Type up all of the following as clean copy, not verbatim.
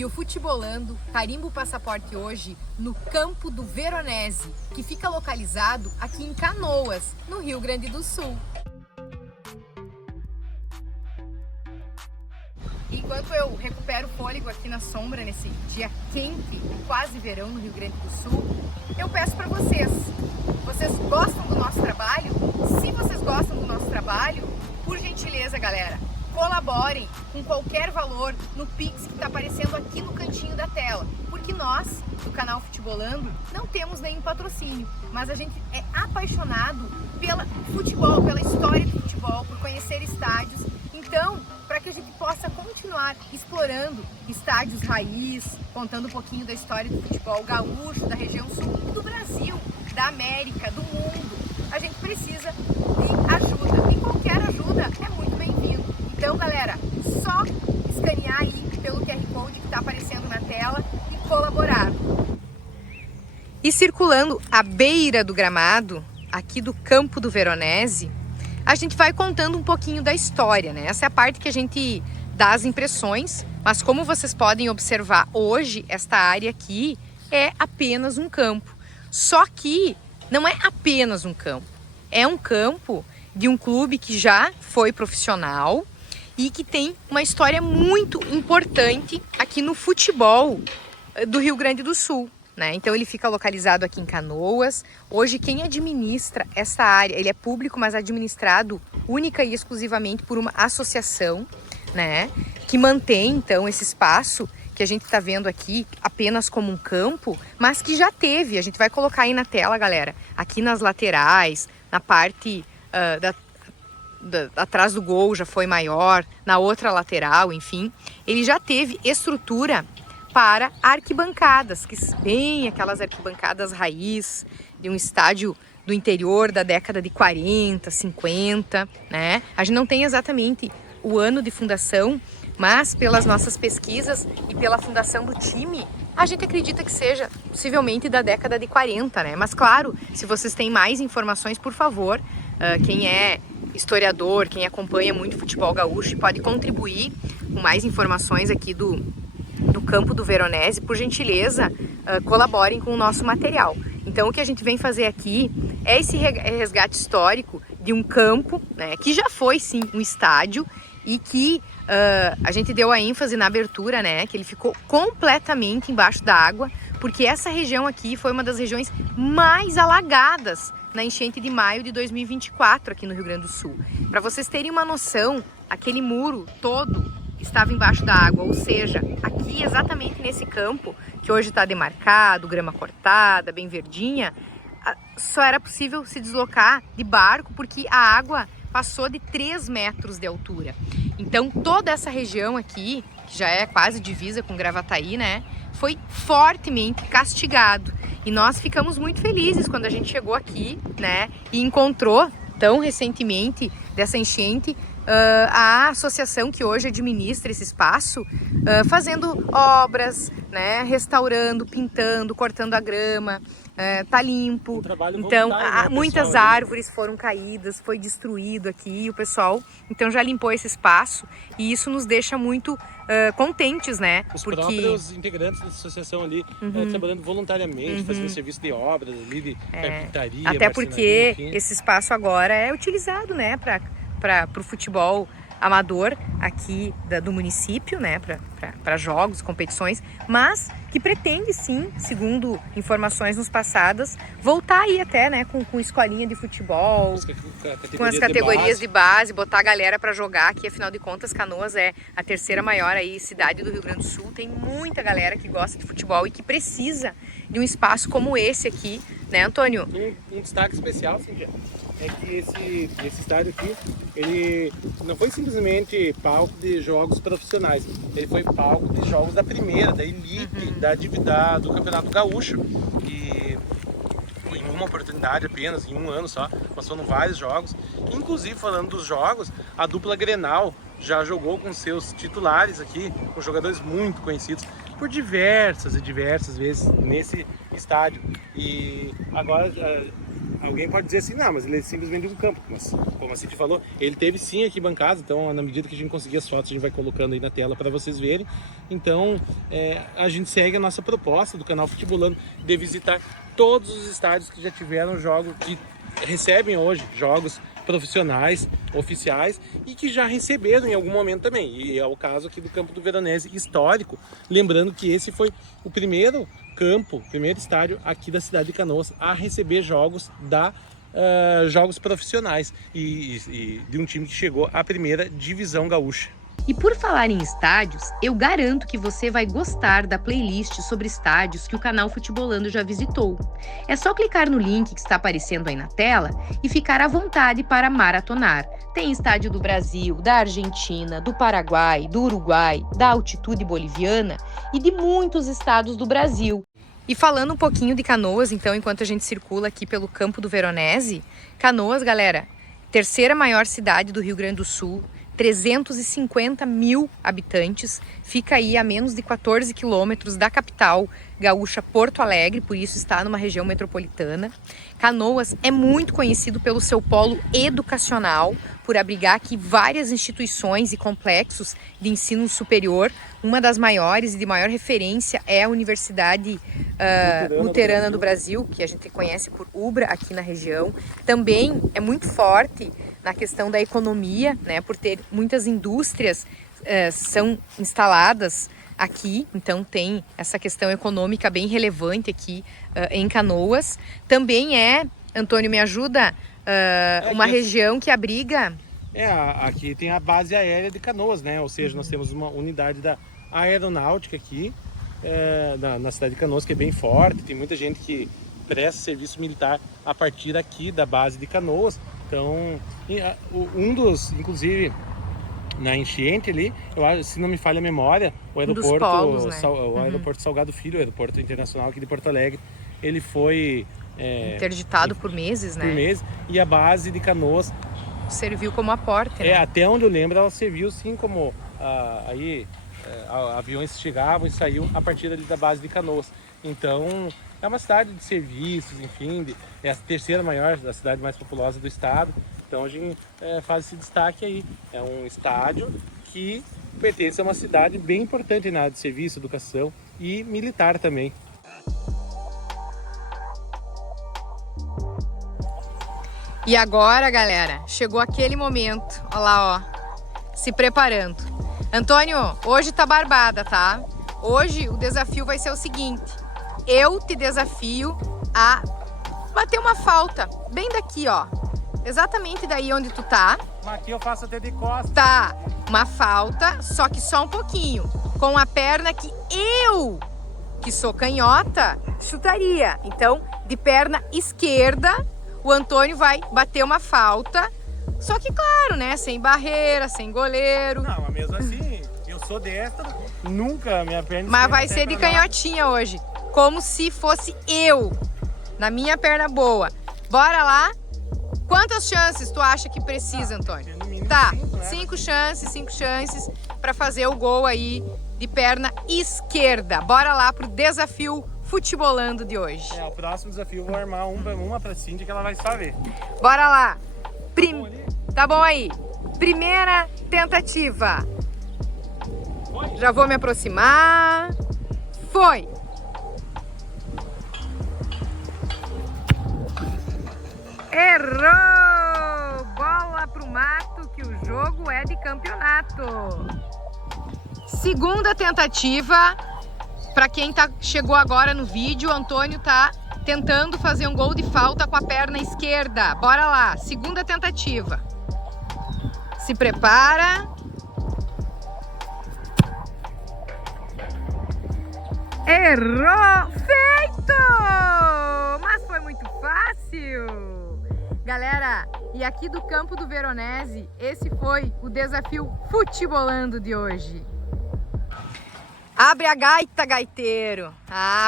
E o Futebolando carimba o passaporte hoje no campo do Veronese, que fica localizado aqui em Canoas, no Rio Grande do Sul. Enquanto eu recupero o fôlego aqui na sombra, nesse dia quente, quase verão no Rio Grande do Sul, eu peço para vocês gostam do nosso trabalho? Se vocês gostam do nosso trabalho, por gentileza, galera, colaborem com qualquer valor no Pix que está aparecendo aqui no cantinho da tela, porque nós, do canal Futebolando, não temos nenhum patrocínio, mas a gente é apaixonado pelo futebol, pela história do futebol, por conhecer estádios. Então, para que a gente possa continuar explorando estádios raiz, contando um pouquinho da história do futebol gaúcho, da região sul e do Brasil, da América, do mundo, a gente precisa de ajuda. E qualquer ajuda é muito bem-vindo. Então, galera, só escanear aí pelo QR Code que está aparecendo na tela e colaborar. E circulando à beira do gramado, aqui do campo do Veronese, a gente vai contando um pouquinho da história, né? Essa é a parte que a gente dá as impressões, mas como vocês podem observar hoje, esta área aqui é apenas um campo. Só que não é apenas um campo, é um campo de um clube que já foi profissional e que tem uma história muito importante aqui no futebol do Rio Grande do Sul. Então ele fica localizado aqui em Canoas. Hoje quem administra essa área, ele é público, mas administrado única e exclusivamente por uma associação, que mantém então esse espaço que a gente está vendo aqui apenas como um campo, mas que já teve, a gente vai colocar aí na tela, galera, aqui nas laterais, na parte atrás do gol já foi maior, na outra lateral, enfim, ele já teve estrutura para arquibancadas, que bem aquelas arquibancadas raiz de um estádio do interior da década de 40, 50, A gente não tem exatamente o ano de fundação, mas pelas nossas pesquisas e pela fundação do time, a gente acredita que seja possivelmente da década de 40, Mas claro, se vocês têm mais informações, por favor, quem é historiador, quem acompanha muito futebol gaúcho, pode contribuir com mais informações aqui do campo do Veronese, por gentileza, colaborem com o nosso material. Então o que a gente vem fazer aqui é esse resgate histórico de um campo, que já foi sim um estádio e que a gente deu a ênfase na abertura, que ele ficou completamente embaixo da água, porque essa região aqui foi uma das regiões mais alagadas na enchente de maio de 2024 aqui no Rio Grande do Sul. Para vocês terem uma noção, aquele muro todo estava embaixo da água, ou seja, aqui exatamente nesse campo, que hoje está demarcado, grama cortada, bem verdinha, só era possível se deslocar de barco porque a água passou de 3 metros de altura. Então toda essa região aqui, que já é quase divisa com Gravataí, foi fortemente castigado. E nós ficamos muito felizes quando a gente chegou aqui, e encontrou tão recentemente dessa enchente a associação que hoje administra esse espaço, fazendo obras, restaurando, pintando, cortando a grama, tá limpo. Então muitas árvores foram caídas, foi destruído aqui, o pessoal então já limpou esse espaço e isso nos deixa muito contentes, Os próprios integrantes da associação ali trabalhando voluntariamente, fazendo serviço de obras ali, de carpintaria, até porque esse espaço agora é utilizado, para o futebol amador aqui do município, para jogos, competições, mas que pretende sim, segundo informações nos passadas, voltar aí até, com escolinha de futebol, com as categorias de base, botar a galera para jogar aqui, afinal de contas, Canoas é a terceira maior aí cidade do Rio Grande do Sul, tem muita galera que gosta de futebol e que precisa de um espaço como esse aqui, Antônio? Um destaque especial, Cíntia, é que esse estádio aqui, ele não foi simplesmente palco de jogos profissionais, ele foi palco de jogos da primeira, da elite, do Campeonato Gaúcho. E em uma oportunidade apenas, em um ano só, mas foram vários jogos. Inclusive, falando dos jogos, a dupla Grenal já jogou com seus titulares aqui, com jogadores muito conhecidos por diversas e diversas vezes nesse estádio. E agora Alguém pode dizer assim, não, mas ele é simplesmente um campo. Mas, como a Cindy falou, ele teve sim arquibancada, então na medida que a gente conseguir as fotos, a gente vai colocando aí na tela para vocês verem. Então, a gente segue a nossa proposta do canal Futebolando de visitar todos os estádios que já tiveram jogos, que recebem hoje jogos profissionais, oficiais, e que já receberam em algum momento também. E é o caso aqui do Campo do Veronese histórico, lembrando que esse foi o primeiro campo, primeiro estádio aqui da cidade de Canoas a receber jogos jogos profissionais e de um time que chegou à primeira divisão gaúcha. E por falar em estádios, eu garanto que você vai gostar da playlist sobre estádios que o canal Futebolando já visitou. É só clicar no link que está aparecendo aí na tela e ficar à vontade para maratonar. Tem estádio do Brasil, da Argentina, do Paraguai, do Uruguai, da altitude boliviana e de muitos estados do Brasil. E falando um pouquinho de Canoas, então, enquanto a gente circula aqui pelo Campo do Veronese, Canoas, galera, terceira maior cidade do Rio Grande do Sul, 350 mil habitantes, fica aí a menos de 14 quilômetros da capital gaúcha Porto Alegre, por isso está numa região metropolitana. Canoas é muito conhecido pelo seu polo educacional, por abrigar aqui várias instituições e complexos de ensino superior. Uma das maiores e de maior referência é a Universidade Luterana do Brasil, que a gente conhece por UBRA aqui na região. Também é muito forte na questão da economia, né, por ter muitas indústrias são instaladas aqui, então tem essa questão econômica bem relevante aqui em Canoas. Também Antônio, me ajuda, uma região que abriga... Aqui tem a base aérea de Canoas, né, ou seja, nós temos uma unidade da aeronáutica aqui na cidade de Canoas, que é bem forte, tem muita gente que presta serviço militar a partir aqui da base de Canoas. Então, inclusive, na enchente ali, se não me falha a memória, o aeroporto, polos, né? o aeroporto Salgado Filho, o aeroporto internacional aqui de Porto Alegre, ele foi... interditado por meses, né? Por meses, e a base de Canoas... serviu como aporte, né? Até onde eu lembro, ela serviu sim como... aviões chegavam e saíam a partir ali da base de Canoas. Então, é uma cidade de serviços, enfim, é a terceira maior, a cidade mais populosa do estado. Então a gente faz esse destaque aí. É um estádio que pertence a uma cidade bem importante na área de serviço, educação e militar também. E agora, galera, chegou aquele momento, olha lá, ó, se preparando. Antônio, hoje tá barbada, tá? Hoje o desafio vai ser o seguinte: eu te desafio a bater uma falta, bem daqui, ó. Exatamente daí onde tu tá. Mas aqui eu faço até de costas. Tá, uma falta, só que só um pouquinho. Com a perna que eu, que sou canhota, chutaria. Então, de perna esquerda, o Antônio vai bater uma falta. Só que, claro, né? Sem barreira, sem goleiro. Não, mas mesmo assim, eu sou destro, nunca minha perna... Mas vai ser de canhotinha hoje. Como se fosse eu, na minha perna boa. Bora lá? Quantas chances tu acha que precisa, Antônio? Tá, 5 chances para fazer o gol aí de perna esquerda. Bora lá pro desafio Futebolando de hoje. O próximo desafio eu vou armar uma pra Cindy que ela vai só ver. Bora lá. Tá bom aí. Primeira tentativa. Já vou me aproximar. Foi. Errou! Bola pro mato, que o jogo é de campeonato. Segunda tentativa. Para quem chegou agora no vídeo, o Antônio tá tentando fazer um gol de falta com a perna esquerda. Bora lá, segunda tentativa. Se prepara. Errou! Feito! Mas foi muito fácil. Galera, e aqui do Campo do Veronese, esse foi o desafio Futebolando de hoje. Abre a gaita, gaiteiro!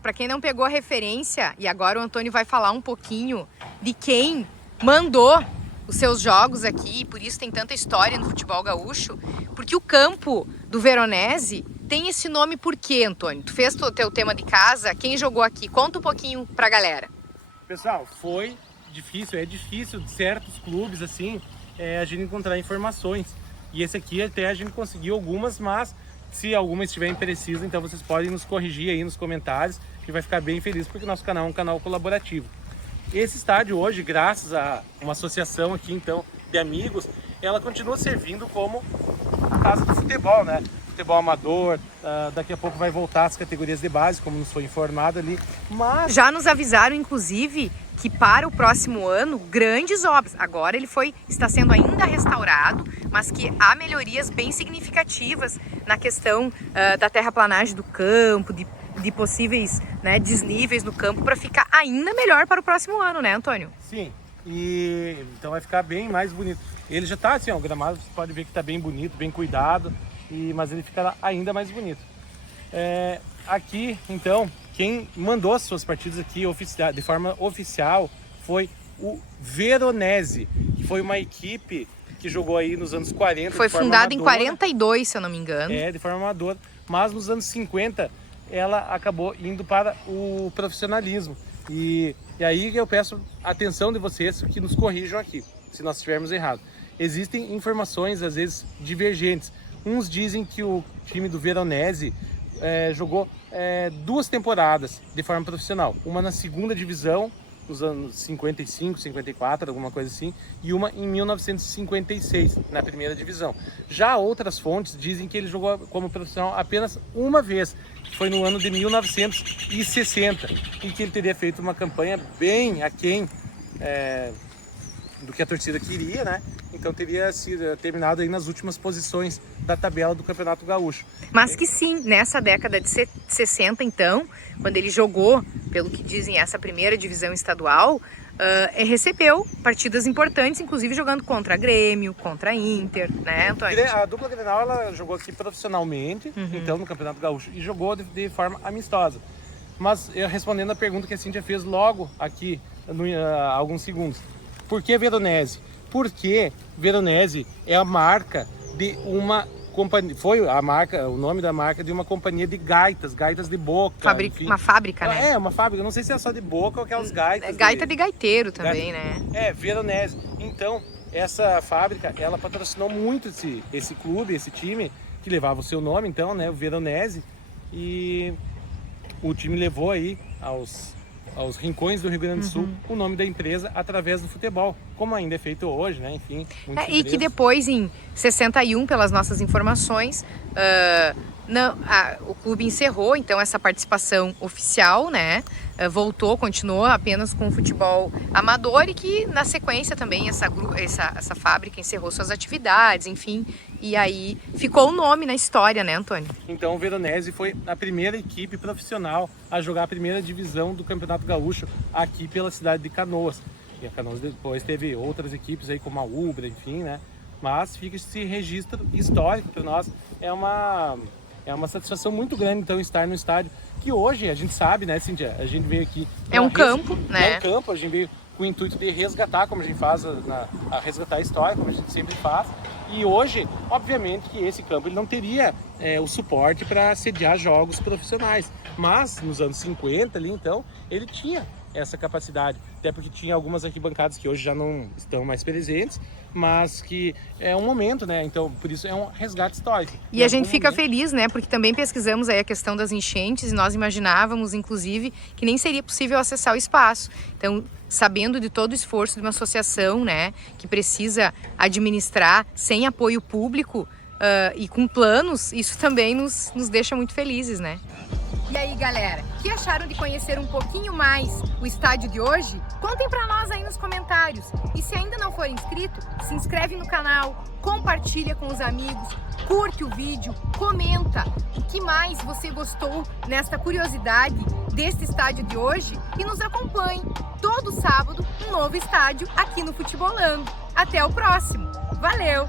Para quem não pegou a referência, e agora o Antônio vai falar um pouquinho de quem mandou os seus jogos aqui, por isso tem tanta história no futebol gaúcho, porque o Campo do Veronese tem esse nome por quê, Antônio? Tu fez o teu tema de casa, quem jogou aqui? Conta um pouquinho pra galera. Pessoal, foi é difícil de certos clubes assim a gente encontrar informações. E esse aqui até a gente conseguiu algumas, mas se alguma estiver imprecisa, então vocês podem nos corrigir aí nos comentários, que vai ficar bem feliz porque o nosso canal é um canal colaborativo. Esse estádio hoje, graças a uma associação aqui então de amigos, ela continua servindo como a casa do futebol, né? Futebol amador, daqui a pouco vai voltar às categorias de base, como nos foi informado ali. Mas já nos avisaram, inclusive, que para o próximo ano, grandes obras. Agora ele está sendo ainda restaurado, mas que há melhorias bem significativas na questão da terraplanagem do campo, de possíveis, né, desníveis no campo, para ficar ainda melhor para o próximo ano, né, Antônio? Sim, e então vai ficar bem mais bonito. Ele já está assim, ó, o gramado você pode ver que está bem bonito, bem cuidado, mas ele ficará ainda mais bonito. Aqui, então, quem mandou as suas partidas aqui de forma oficial foi o Veronese, que foi uma equipe que jogou aí nos anos 40. Foi fundada em 42, se eu não me engano. De forma amadora, mas nos anos 50 ela acabou indo para o profissionalismo. E aí eu peço a atenção de vocês que nos corrijam aqui, se nós estivermos errados. Existem informações, às vezes, divergentes. Uns dizem que o time do Veronese jogou 2 temporadas de forma profissional. Uma na segunda divisão, nos anos 55, 54, alguma coisa assim, e uma em 1956, na primeira divisão. Já outras fontes dizem que ele jogou como profissional apenas uma vez, que foi no ano de 1960, e que ele teria feito uma campanha bem aquém do que a torcida queria, né? Então teria sido terminado aí nas últimas posições da tabela do Campeonato Gaúcho. Mas que sim, nessa década de 60, então, quando ele jogou, pelo que dizem, essa primeira divisão estadual, recebeu partidas importantes, inclusive jogando contra Grêmio, contra Inter, né, Antônio? A dupla Grenal, ela jogou aqui profissionalmente, então, no Campeonato Gaúcho, e jogou de forma amistosa. Mas, respondendo a pergunta que a Cíntia fez logo aqui, há alguns segundos, por que Veronese? Porque Veronese é a marca de uma companhia, o nome da marca de uma companhia de gaitas de boca. Uma fábrica, né? Uma fábrica, não sei se é só de boca ou aquelas gaitas. Gaita de gaiteiro também, né? Veronese. Então, essa fábrica, ela patrocinou muito esse clube, esse time, que levava o seu nome, então, né, o Veronese, e o time levou aí aos rincões do Rio Grande do Sul o nome da empresa através do futebol, como ainda é feito hoje, né? Enfim, e que depois, em 61, pelas nossas informações, o clube encerrou então essa participação oficial, né? Continuou apenas com o futebol amador, e que na sequência também essa fábrica encerrou suas atividades, enfim, e aí ficou o nome na história, né, Antônio? Então o Veronese foi a primeira equipe profissional a jogar a primeira divisão do Campeonato Gaúcho aqui pela cidade de Canoas. E a Canoas depois teve outras equipes aí como a Ubra, enfim, né? Mas fica esse registro histórico para nós. É uma satisfação muito grande, então, estar no estádio, que hoje a gente sabe, né, Cíntia? A gente veio aqui... É um campo, né? É um campo, a gente veio com o intuito de resgatar, como a gente faz, resgatar a história, como a gente sempre faz. E hoje, obviamente, que esse campo ele não teria o suporte para sediar jogos profissionais. Mas, nos anos 50 ali, então, ele tinha essa capacidade. Até porque tinha algumas arquibancadas que hoje já não estão mais presentes, mas que é um momento, né? Então, por isso é um resgate histórico. E a gente fica feliz, né? Porque também pesquisamos aí a questão das enchentes, e nós imaginávamos, inclusive, que nem seria possível acessar o espaço. Então, sabendo de todo o esforço de uma associação, né, que precisa administrar sem apoio público e com planos, isso também nos deixa muito felizes, né? E aí, galera, o que acharam de conhecer um pouquinho mais o estádio de hoje? Contem pra nós aí nos comentários. E se ainda não for inscrito, se inscreve no canal, compartilha com os amigos, curte o vídeo, comenta o que mais você gostou nesta curiosidade deste estádio de hoje, e nos acompanhe todo sábado um novo estádio aqui no Futebolando. Até o próximo. Valeu!